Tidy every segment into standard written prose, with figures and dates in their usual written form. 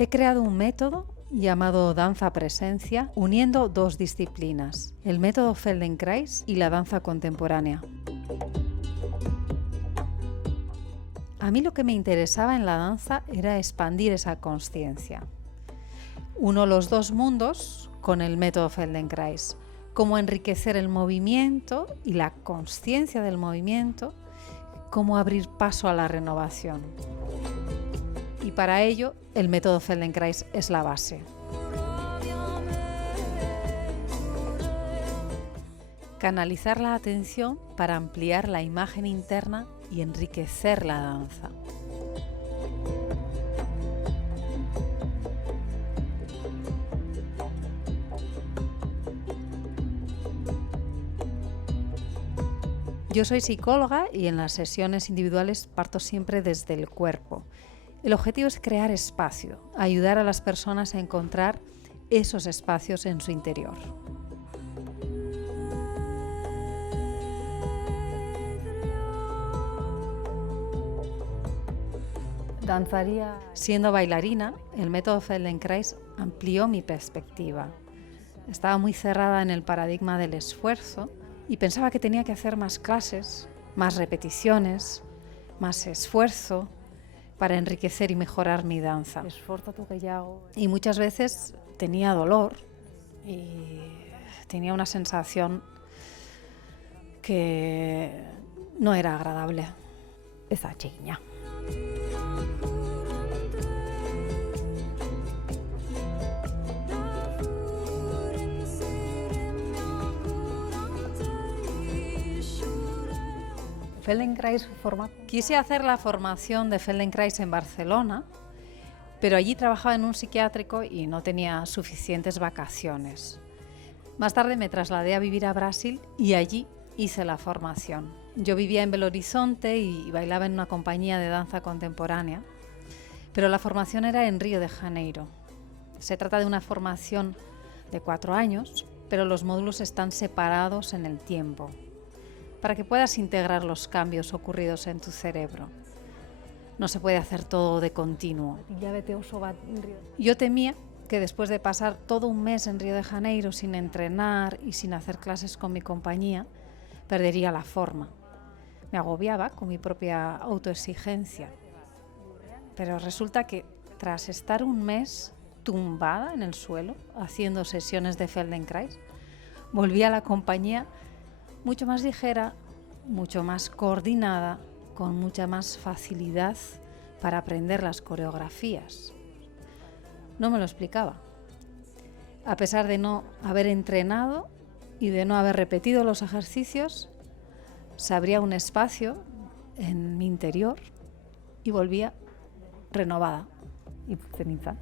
He creado un método llamado danza presencia, uniendo dos disciplinas, el método Feldenkrais y la danza contemporánea. A mí lo que me interesaba en la danza era expandir esa consciencia. Uno los dos mundos con el método Feldenkrais, cómo enriquecer el movimiento y la consciencia del movimiento, cómo abrir paso a la renovación. Y para ello, el método Feldenkrais es la base. Canalizar la atención para ampliar la imagen interna y enriquecer la danza. Yo soy psicóloga y en las sesiones individuales parto siempre desde el cuerpo. El objetivo es crear espacio, ayudar a las personas a encontrar esos espacios en su interior. Danzaría. Siendo bailarina, el método Feldenkrais amplió mi perspectiva. Estaba muy cerrada en el paradigma del esfuerzo y pensaba que tenía que hacer más clases, más repeticiones, más esfuerzo para enriquecer y mejorar mi danza. Y muchas veces tenía dolor y tenía una sensación que no era agradable. Esa chiña. Feldenkrais forma. Quise hacer la formación de Feldenkrais en Barcelona, pero allí trabajaba en un psiquiátrico y no tenía suficientes vacaciones. Más tarde me trasladé a vivir a Brasil y allí hice la formación. Yo vivía en Belo Horizonte y bailaba en una compañía de danza contemporánea, pero la formación era en Río de Janeiro. Se trata de una formación de 4 años, pero los módulos están separados en el tiempo, para que puedas integrar los cambios ocurridos en tu cerebro. No se puede hacer todo de continuo. Yo temía que después de pasar todo un mes en Río de Janeiro sin entrenar y sin hacer clases con mi compañía, perdería la forma. Me agobiaba con mi propia autoexigencia. Pero resulta que tras estar un mes tumbada en el suelo, haciendo sesiones de Feldenkrais, volví a la compañía mucho más ligera, mucho más coordinada, con mucha más facilidad para aprender las coreografías. No me lo explicaba. A pesar de no haber entrenado y de no haber repetido los ejercicios, se abría un espacio en mi interior y volvía renovada y ceniza.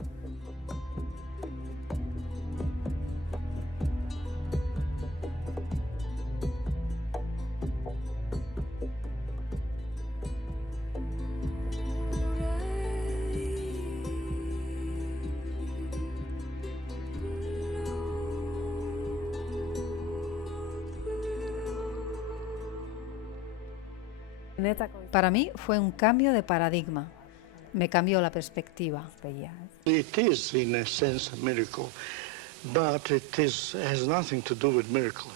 Para mí fue un cambio de paradigma. Me cambió la perspectiva. It is, in a sense, a miracle, but has nothing to do with miracle.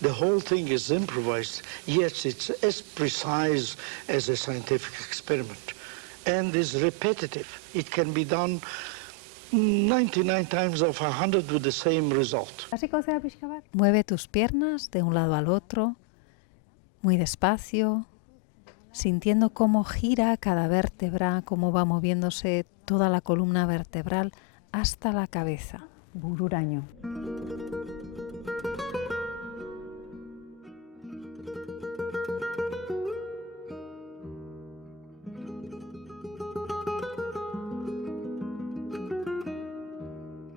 The whole thing is improvised, yet it's as precise as a scientific experiment, and is repetitive. It can be done 99 times of 100 with the same result. Mueve tus piernas de un lado al otro, muy despacio, sintiendo cómo gira cada vértebra, cómo va moviéndose toda la columna vertebral hasta la cabeza. Bururaino.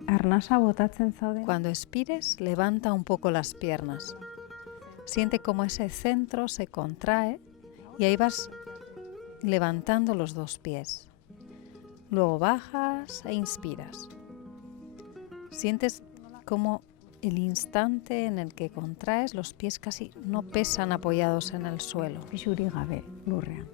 Arnasa botatzen zaude. Cuando expires, levanta un poco las piernas. Siente cómo ese centro se contrae y ahí vas levantando los 2 pies. Luego bajas e inspiras. Sientes cómo el instante en el que contraes los pies casi no pesan apoyados en el suelo. Pixuri gabe, lurrean.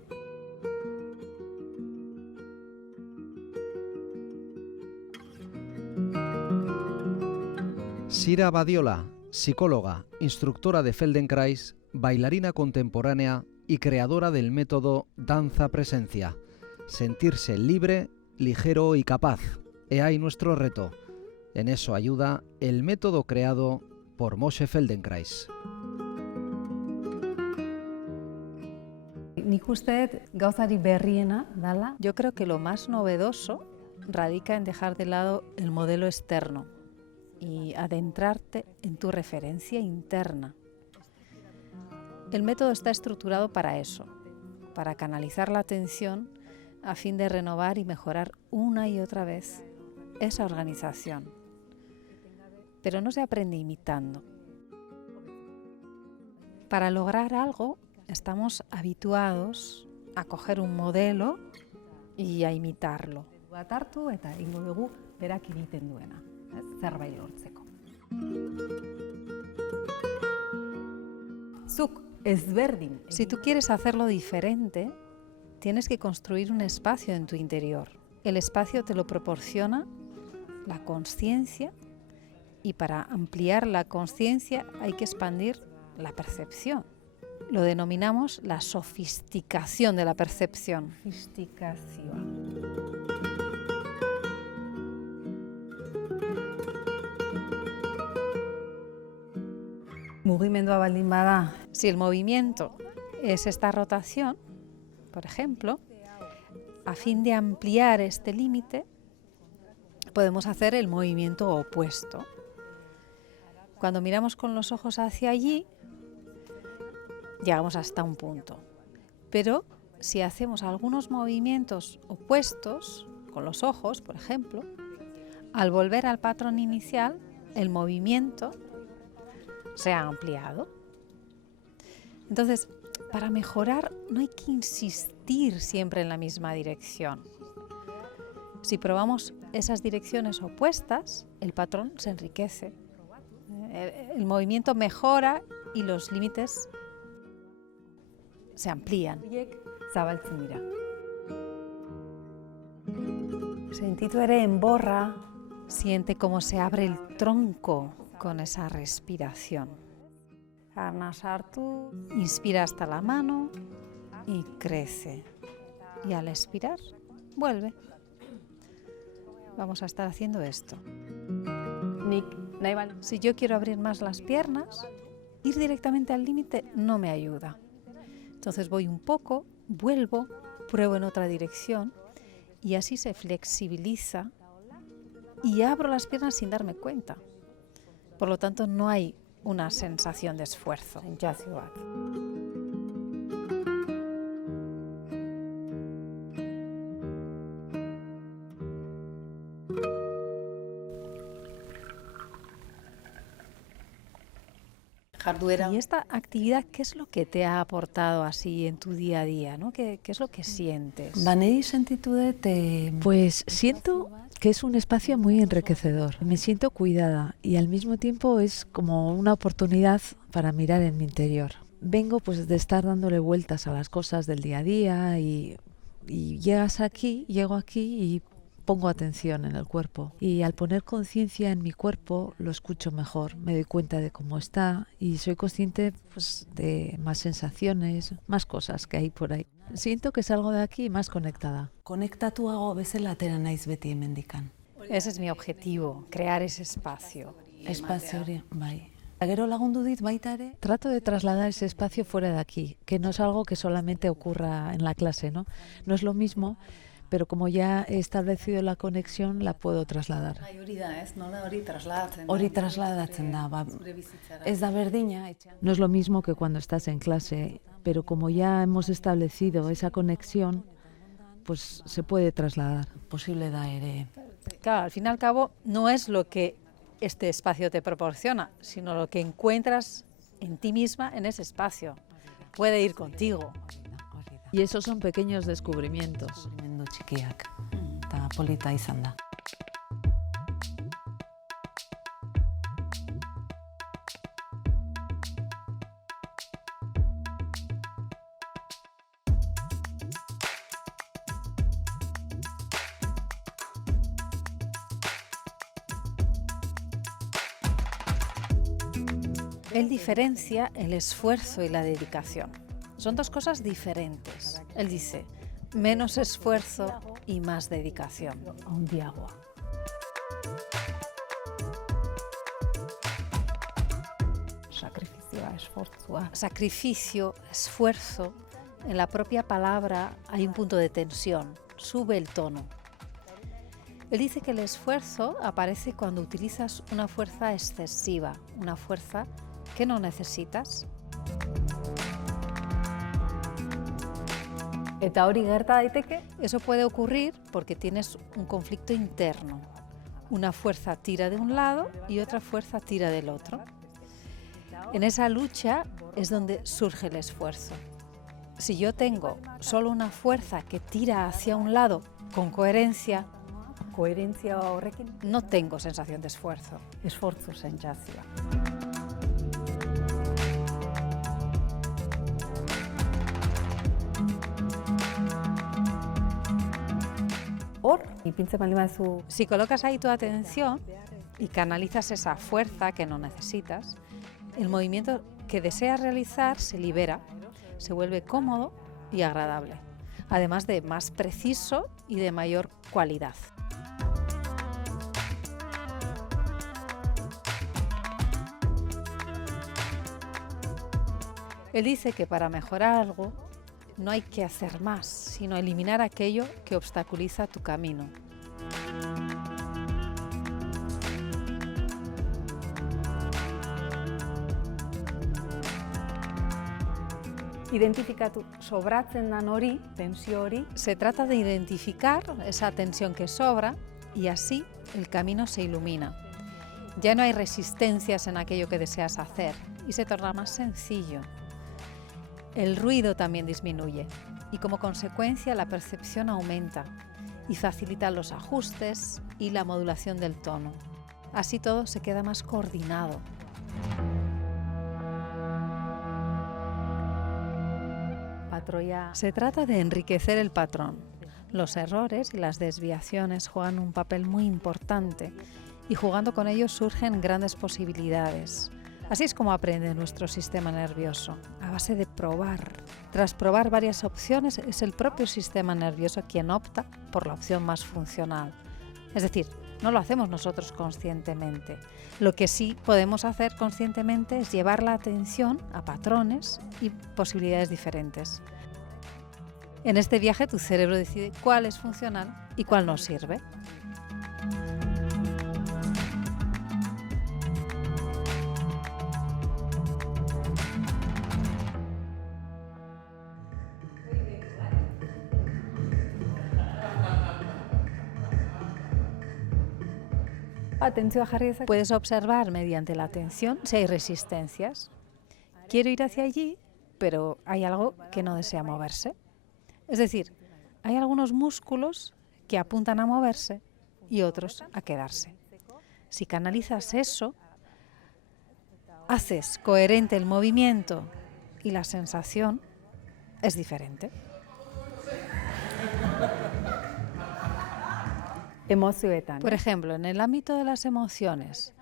Sira Badiola, psicóloga, instructora de Feldenkrais, bailarina contemporánea y creadora del método Danza Presencia. Sentirse libre, ligero y capaz. He ahí nuestro reto. En eso ayuda el método creado por Moshe Feldenkrais. Nik uste dut gauzari berriena dala. Yo creo que lo más novedoso radica en dejar de lado el modelo externo y adentrarte en tu referencia interna. El método está estructurado para eso, para canalizar la atención a fin de renovar y mejorar una y otra vez esa organización. Pero no se aprende imitando. Para lograr algo, estamos habituados a coger un modelo y a imitarlo. Bat hartu eta egingo dugu berak egiten duena, zerbait lortzeko. Zuk ezberdin. Si tú quieres hacerlo diferente, tienes que construir un espacio en tu interior. El espacio te lo proporciona la consciencia y para ampliar la consciencia hay que expandir la percepción. Lo denominamos la sofisticación de la percepción. Sofistikazioa. Mugimendua baldin bada, Si el movimiento es esta rotación, por ejemplo, a fin de ampliar este límite, podemos hacer el movimiento opuesto. Cuando miramos con los ojos hacia allí, llegamos hasta un punto. Pero si hacemos algunos movimientos opuestos, con los ojos, por ejemplo, al volver al patrón inicial, el movimiento se ha ampliado. Entonces, para mejorar no hay que insistir siempre en la misma dirección. Si probamos esas direcciones opuestas, el patrón se enriquece. El movimiento mejora y los límites se amplían. zabaltzen dira. Sentitu ere enborra, Siente cómo se abre el tronco con esa respiración. arnas hartu, Inspira hasta la mano y crece. Y al expirar, vuelve. Vamos a estar haciendo esto. nik nahi bal. Si yo quiero abrir más las piernas, ir directamente al límite no me ayuda. Entonces voy un poco, vuelvo, pruebo en otra dirección y así se flexibiliza y abro las piernas sin darme cuenta. Por lo tanto, no hay una sensación de esfuerzo. Sentsazio bat. Y esta actividad, ¿qué es lo que te ha aportado así en tu día a día, ¿no? ¿Qué es lo que sientes? Banei sentitu dut, Pues siento que es un espacio muy enriquecedor. Me siento cuidada y al mismo tiempo es como una oportunidad para mirar en mi interior. Vengo pues de estar dándole vueltas a las cosas del día a día y llego aquí y pongo atención en el cuerpo. Y al poner conciencia en mi cuerpo lo escucho mejor, me doy cuenta de cómo está y soy consciente pues, de más sensaciones, más cosas que hay por ahí. Siento que salgo de aquí más conectada. konektatuago bezala atera naiz beti hemendikan. Ese es mi objetivo, crear ese espacio. Espazio hori, bai. Gero lagundu dit baita ere, Trato de trasladar ese espacio fuera de aquí, que no es algo que solamente ocurra en la clase, ¿no? No es lo mismo, pero como ya he establecido la conexión, la puedo trasladar. hori trasladatzen da, ba, ez da berdina, etxean. No es lo mismo que cuando estás en clase, pero como ya hemos establecido esa conexión, pues se puede trasladar. Posible da ere. Claro, al fin y al cabo, no es lo que este espacio te proporciona, sino lo que encuentras en ti misma en ese espacio. Puede ir contigo. Hori da. Y esos son pequeños descubrimientos. Deskubrimendu txikiak, eta polita izan da. Él diferencia el esfuerzo y la dedicación. Son dos cosas diferentes. Él dice, menos esfuerzo y más dedicación. handiagoa. Sakrifizioa, esfortzua. Sacrificio, esfuerzo, en la propia palabra hay un punto de tensión, sube el tono. Él dice que el esfuerzo aparece cuando utilizas una fuerza excesiva, una fuerza que no necesitas. Eta hori gerta daiteke, Eso puede ocurrir porque tienes un conflicto interno. Una fuerza tira de un lado y otra fuerza tira del otro. En esa lucha es donde surge el esfuerzo. Si yo tengo solo una fuerza que tira hacia un lado con coherencia, koherentzia horrekin no tengo sensación de esfuerzo. esfortzu sentsazioa. Hor, ipintzen baldin baduzu Si colocas ahí tu atención y canalizas esa fuerza que no necesitas, el movimiento que deseas realizar se libera, se vuelve cómodo y agradable, además de más preciso y de mayor cualidad. Él dice que para mejorar algo no hay que hacer más, sino eliminar aquello que obstaculiza tu camino. identifikatu sobratzen dan hori, tensio hori, Se trata de identificar esa tensión que sobra y así el camino se ilumina. Ya no hay resistencias en aquello que deseas hacer y se torna más sencillo. El ruido también disminuye y como consecuencia la percepción aumenta y facilita los ajustes y la modulación del tono. Así todo se queda más coordinado. patroia Se trata de enriquecer el patrón. Los errores y las desviaciones juegan un papel muy importante y jugando con ellos surgen grandes posibilidades. Así es como aprende nuestro sistema nervioso, a base de probar. Tras probar varias opciones, es el propio sistema nervioso quien opta por la opción más funcional. Es decir, no lo hacemos nosotros conscientemente. Lo que sí podemos hacer conscientemente es llevar la atención a patrones y posibilidades diferentes. En este viaje tu cerebro decide cuál es funcional y cuál no sirve. atentzioa jarri dezake. Puedes observar mediante la atención si hay resistencias. Quiero ir hacia allí, pero hay algo que no desea moverse. Es decir, hay algunos músculos que apuntan a moverse y otros a quedarse. Si canalizas eso, haces coherente el movimiento y la sensación es diferente. Emozioetan. Por ejemplo, en el ámbito de las emociones,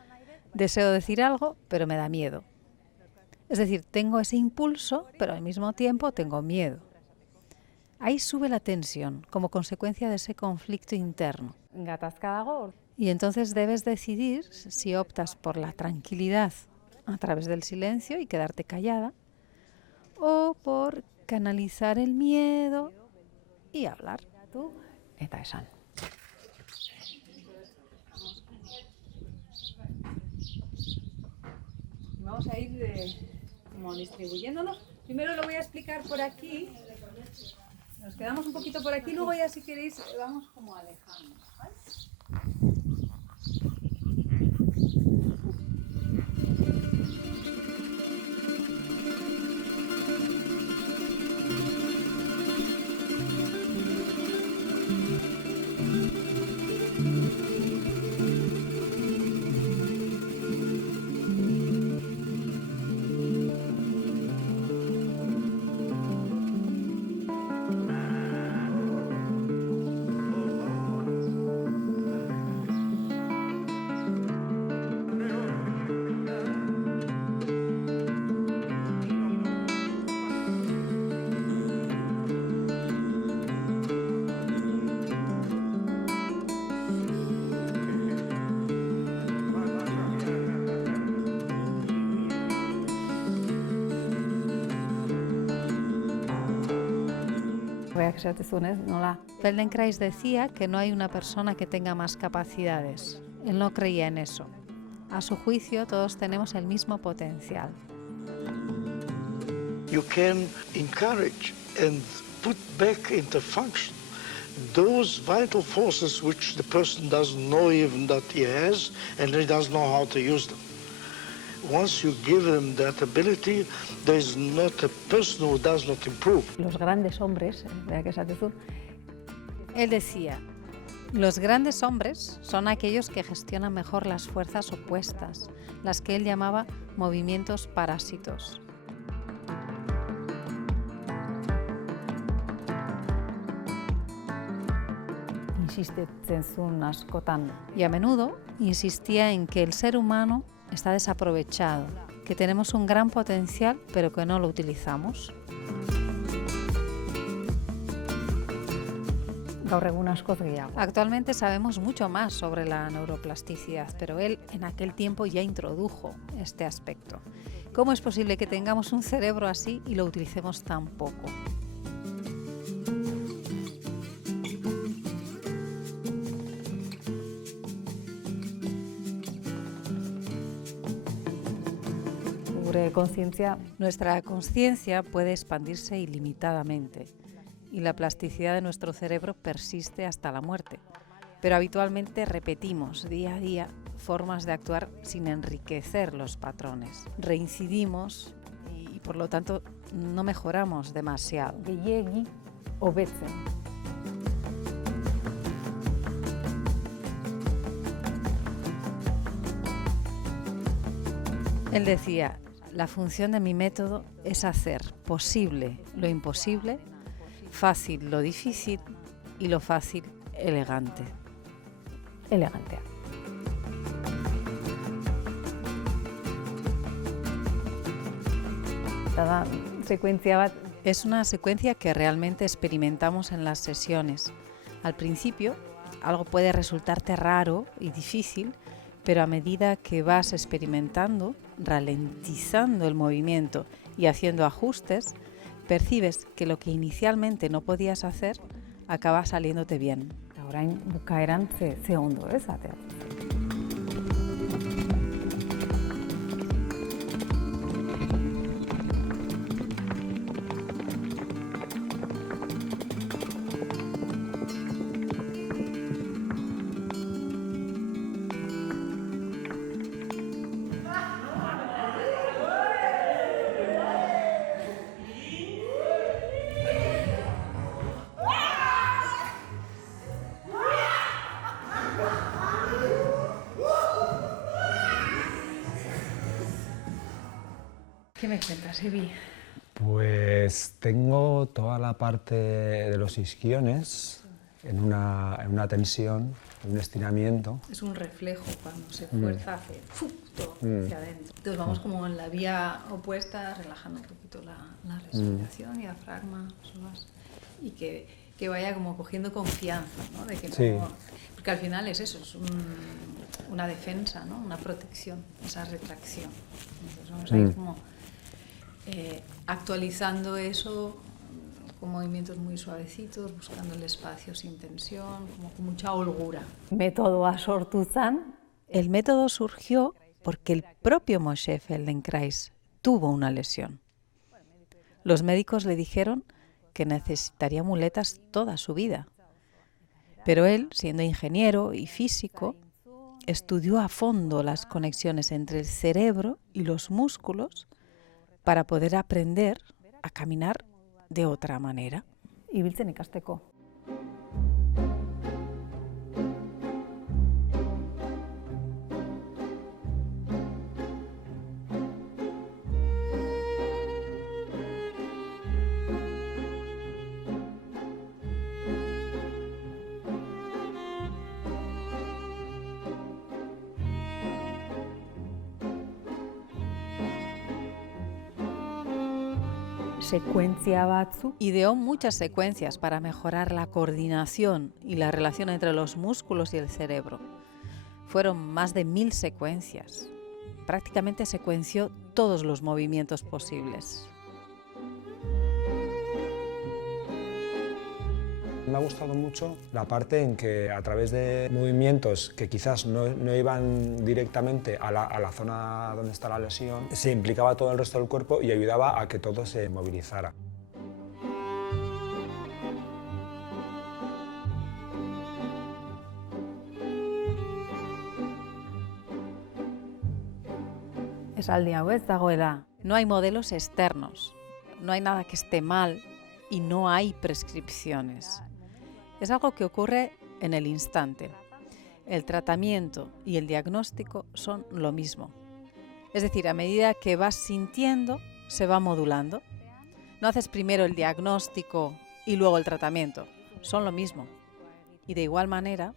deseo decir algo, pero me da miedo. Es decir, tengo ese impulso, pero al mismo tiempo tengo miedo. Ahí sube la tensión como consecuencia de ese conflicto interno. Gatazka dago, Y entonces debes decidir si optas por la tranquilidad a través del silencio y quedarte callada o por canalizar el miedo y hablar. oratu eta esan. Vamos a ir como distribuyéndonos. Primero lo voy a explicar por aquí. Nos quedamos un poquito por aquí, luego ya si queréis vamos como alejando. ¿Vale? esaten zuen, ez? Nola, Feldenkrais decía que no hay una persona que tenga más capacidades. Él no creía en eso. A su juicio, todos tenemos el mismo potencial. You can encourage and put back into function those vital forces which the person doesn't know even that he has, and he doesn't know how to use them. Once you give them that ability, there is not a person who does not improve. los grandes hombres, berak esaten zuen, Él decía, los grandes hombres son aquellos que gestionan mejor las fuerzas opuestas, las que él llamaba movimientos parásitos. insistitzen zuen askotan, Y a menudo insistía en que el ser humano está desaprovechado, que tenemos un gran potencial pero que no lo utilizamos. gaur egun askoz gehiago. Actualmente sabemos mucho más sobre la neuroplasticidad, pero él en aquel tiempo ya introdujo este aspecto. ¿Cómo es posible que tengamos un cerebro así y lo utilicemos tan poco? Gure kontzientzia Nuestra conciencia puede expandirse ilimitadamente y la plasticidad de nuestro cerebro persiste hasta la muerte. Pero habitualmente repetimos día a día formas de actuar sin enriquecer los patrones. Reincidimos y por lo tanto no mejoramos demasiado. gehiegi hobetzen. Él decía, la función de mi método es hacer posible lo imposible, fácil lo difícil y lo fácil elegante. Elegantea. Eta da, sekuentzia bat, Es una secuencia que realmente experimentamos en las sesiones. Al principio, algo puede resultarte raro y difícil, pero a medida que vas experimentando, ralentizando el movimiento y haciendo ajustes, percibes que lo que inicialmente no podías hacer acaba saliéndote bien. eta orain bukaeran ze ondo, ez? Atea. ¿Qué me cuentas, Evi? Pues tengo toda la parte de los isquiones en una tensión, en un estiramiento. Es un reflejo cuando se fuerza, hace todo hacia adentro. Entonces vamos como en la vía opuesta, relajando un poquito la respiración, diafragma, psoas, y que vaya como cogiendo confianza, ¿no? De que no, Sí. porque al final es eso, es una defensa, ¿no? Una protección, esa retracción. Entonces vamos a ir como actualizando eso con movimientos muy suavecitos, buscando el espacio sin tensión, como con mucha holgura. Metodoa sortu zen, El método surgió porque el propio Moshe Feldenkrais tuvo una lesión. Los médicos le dijeron que necesitaría muletas toda su vida. Pero él, siendo ingeniero y físico, estudió a fondo las conexiones entre el cerebro y los músculos para poder aprender a caminar de otra manera. ibiltzen ikasteko. Sekuentzia batzuk Ideó muchas secuencias para mejorar la coordinación y la relación entre los músculos y el cerebro. Fueron más de 1000 secuencias. Prácticamente secuenció todos los movimientos posibles. Me ha gustado mucho la parte en que a través de movimientos que quizás no iban directamente a la zona donde está la lesión, se implicaba todo el resto del cuerpo y ayudaba a que todo se movilizara. Esaldi hau ez dagoela. No hay modelos externos, no hay nada que esté mal y no hay prescripciones. Es algo que ocurre en el instante. El tratamiento y el diagnóstico son lo mismo. Es decir, a medida que vas sintiendo, se va modulando. No haces primero el diagnóstico y luego el tratamiento, son lo mismo. Y de igual manera,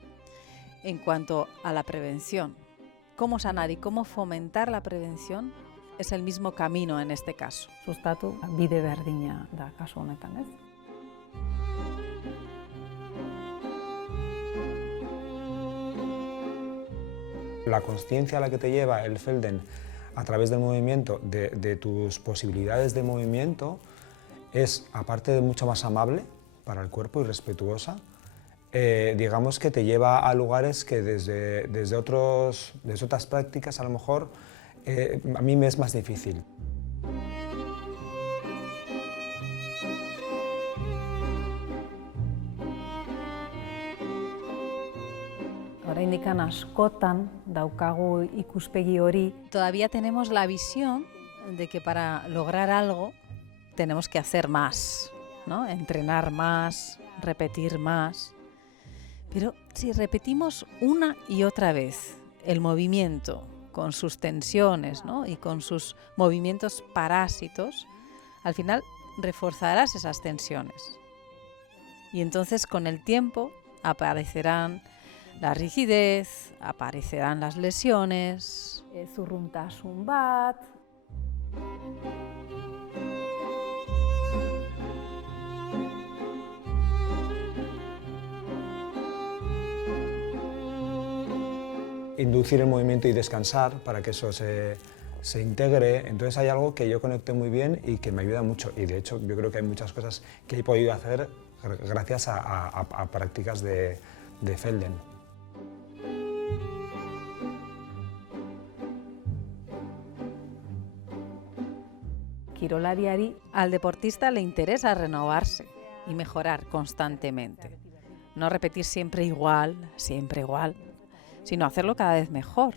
en cuanto a la prevención, cómo sanar y cómo fomentar la prevención es el mismo camino en este caso. Sustatu bide berdina da kasu honetan, ez? La consciencia a la que te lleva el Felden a través del movimiento, de tus posibilidades de movimiento, es, aparte de mucho más amable para el cuerpo y respetuosa, digamos que te lleva a lugares que desde otras prácticas a lo mejor a mí me es más difícil. Oraindik askotan daukagu ikuspegi hori. Todavía tenemos la visión de que para lograr algo tenemos que hacer más, ¿no? Entrenar más, repetir más. Pero si repetimos una y otra vez el movimiento con sus tensiones, ¿no? Y con sus movimientos parásitos, al final reforzarás esas tensiones. Y entonces con el tiempo aparecerán la rigidez, aparecerán las lesiones. Zurruntasun bat. Inducir el movimiento y descansar para que eso se integre. Entonces hay algo que yo conecté muy bien y que me ayuda mucho. Y de hecho yo creo que hay muchas cosas que he podido hacer gracias a prácticas de Felden. Kirolariari Al deportista le interesa renovarse y mejorar constantemente. No repetir siempre igual, sino hacerlo cada vez mejor,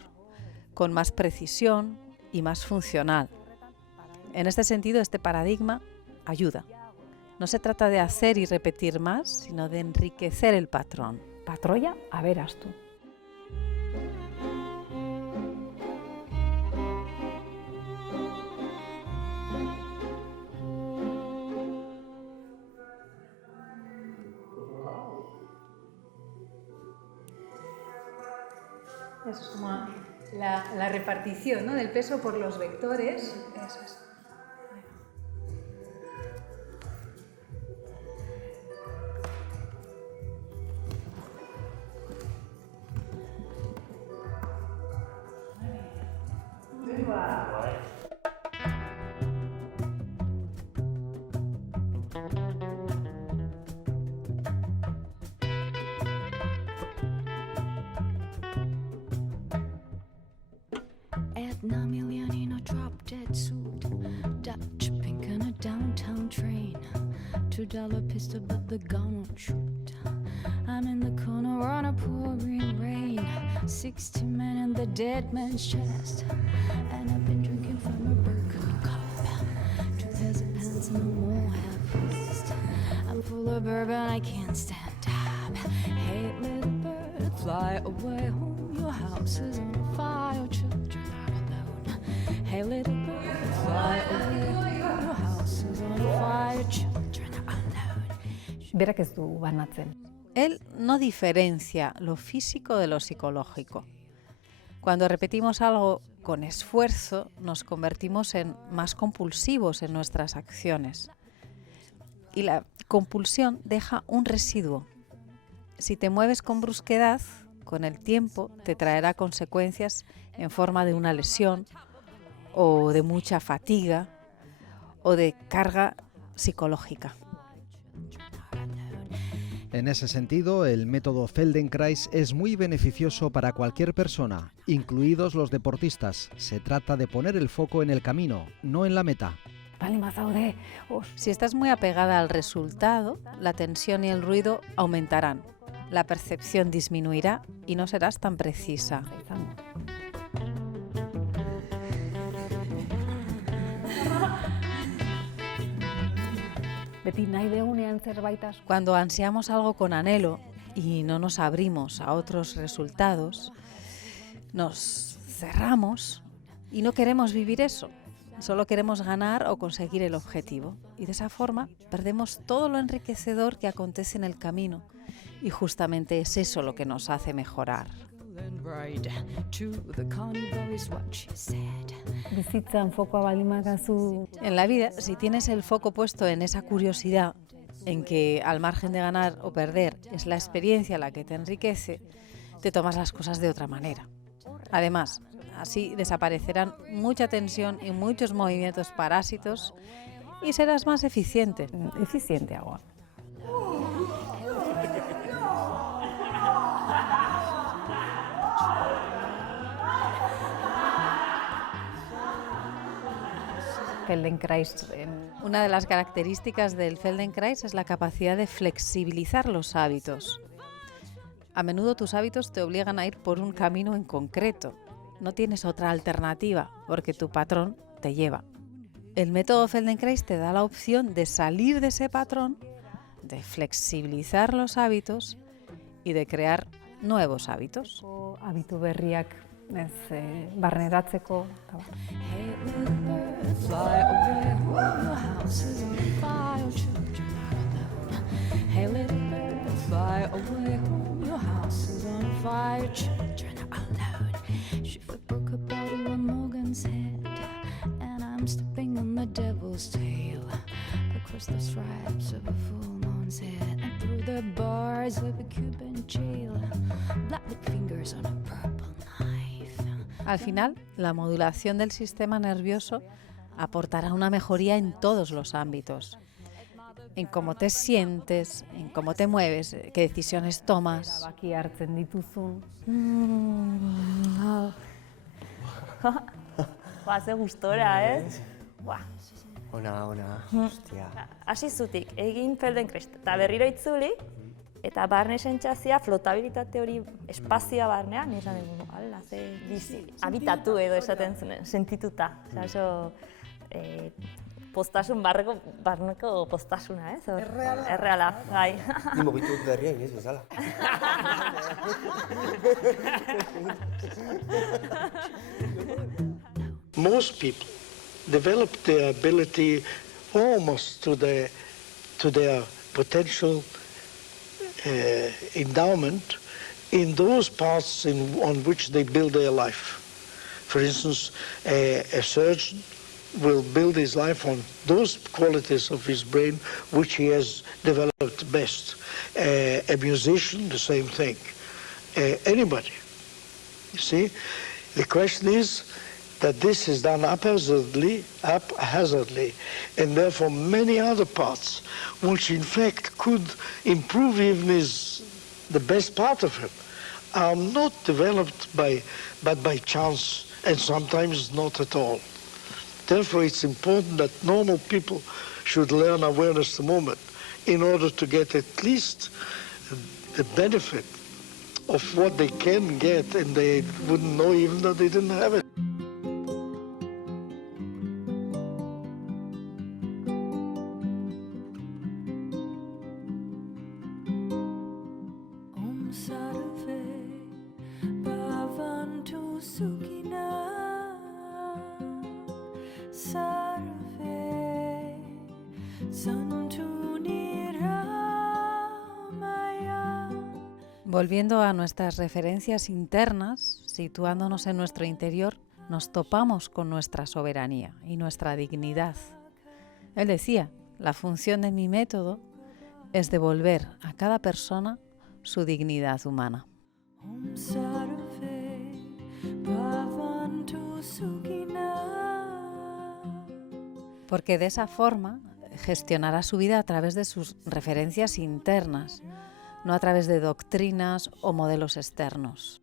con más precisión y más funcional. En este sentido, este paradigma ayuda. No se trata de hacer y repetir más, sino de enriquecer el patrón. patroia aberastu. Es como la repartición, ¿no?, del peso por los vectores. Eso es. Edna Million in a drop-dead suit, Dutch pink on a downtown train, $2 pistol but the gun won't shoot. I'm in the corner on a pouring rain, 60 men in the dead man's chest, and I've been drinking from a broken cup. 2 pairs of pants and no more half-waist. I'm full of bourbon, I can't stand up. Hey little bird, fly away home, your house is on fire, children are alone. Hey little bird, fly away home, your house is on fire, children are alone. Berak ez du banatzen. Él no diferencia lo físico de lo psicológico. Cuando repetimos algo con esfuerzo, nos convertimos en más compulsivos en nuestras acciones. Y la compulsión deja un residuo. Si te mueves con brusquedad, con el tiempo te traerá consecuencias en forma de una lesión o de mucha fatiga o de carga psicológica. En ese sentido, el método Feldenkrais es muy beneficioso para cualquier persona, incluidos los deportistas. Se trata de poner el foco en el camino, no en la meta. Baldin bazaude, Si estás muy apegada al resultado, la tensión y el ruido aumentarán. La percepción disminuirá y no serás tan precisa. izango. Beti nahi degunean zerbaitas. Cuando ansiamos algo con anhelo y no nos abrimos a otros resultados, nos cerramos y no queremos vivir eso. Solo queremos ganar o conseguir el objetivo. Y de esa forma perdemos todo lo enriquecedor que acontece en el camino. Y justamente es eso lo que nos hace mejorar. Bizitzan fokoa baldin badazu, En la vida, si tienes el foco puesto en esa curiosidad, en que al margen de ganar o perder es la experiencia la que te enriquece, te tomas las cosas de otra manera. Además, así desaparecerán mucha tensión y muchos movimientos parásitos y serás más eficiente. efizienteagoa. Feldenkrais, Una de las características del Feldenkrais es la capacidad de flexibilizar los hábitos. A menudo tus hábitos te obligan a ir por un camino en concreto. No tienes otra alternativa porque tu patrón te lleva. El método Feldenkrais te da la opción de salir de ese patrón, de flexibilizar los hábitos y de crear nuevos hábitos. habitu berriak barneratzeko. eta bar. Hey, little bird, fly away. Oh, your house is on fire, children are alone. Hey, little bird, fly away. Oh, your house is on fire, children are alone. She broke a bottle on Morgan's head, and I'm stepping on the devil's tail across the stripes of a full moon's head and through the bars of a Cuban jail. Black fingers on a purple knife. Al final, la modulación del sistema nervioso aportará una mejoría en todos los ámbitos. En cómo te sientes, en cómo te mueves, qué decisiones tomas. Erabaki hartzen dituzun. Ba, ze gustora, ez? Ba, Ona, hostia. hasi zutik, egin Feldenkrais eta berriro itzuli, eta barne sentsazioa, flotabilitate hori, espazioa barnean, esan dugu, ala, ze bizi, habitatu edo esaten zuen, sentituta. Osa, oso, postasun, barneko postasuna, ez? Erreala. Erreala, bai. Ni mugitu berria inoiz bezala. Most people develop their ability almost to their potential endowment in those parts on which they build their life. For instance, a surgeon will build his life on those qualities of his brain which he has developed best. A musician, the same thing. Anybody. You see, the question is that this is done haphazardly, and therefore many other parts, which in fact could improve even the best part of him, are not developed but by chance, and sometimes not at all. Therefore, it's important that normal people should learn awareness the moment in order to get at least the benefit of what they can get, and they wouldn't know even that they didn't have it. Volviendo a nuestras referencias internas, situándonos en nuestro interior, nos topamos con nuestra soberanía y nuestra dignidad. Él decía, la función de mi método es devolver a cada persona su dignidad humana. Porque de esa forma gestionará su vida a través de sus referencias internas, no a través de doctrinas o modelos externos.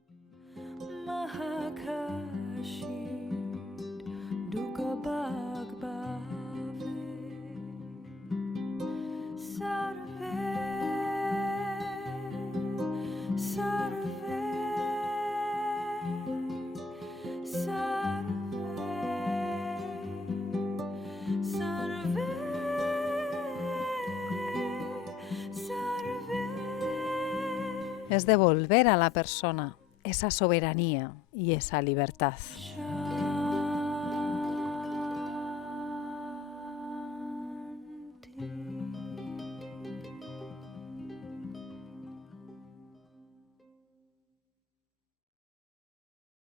Es devolver a la persona esa soberanía y esa libertad.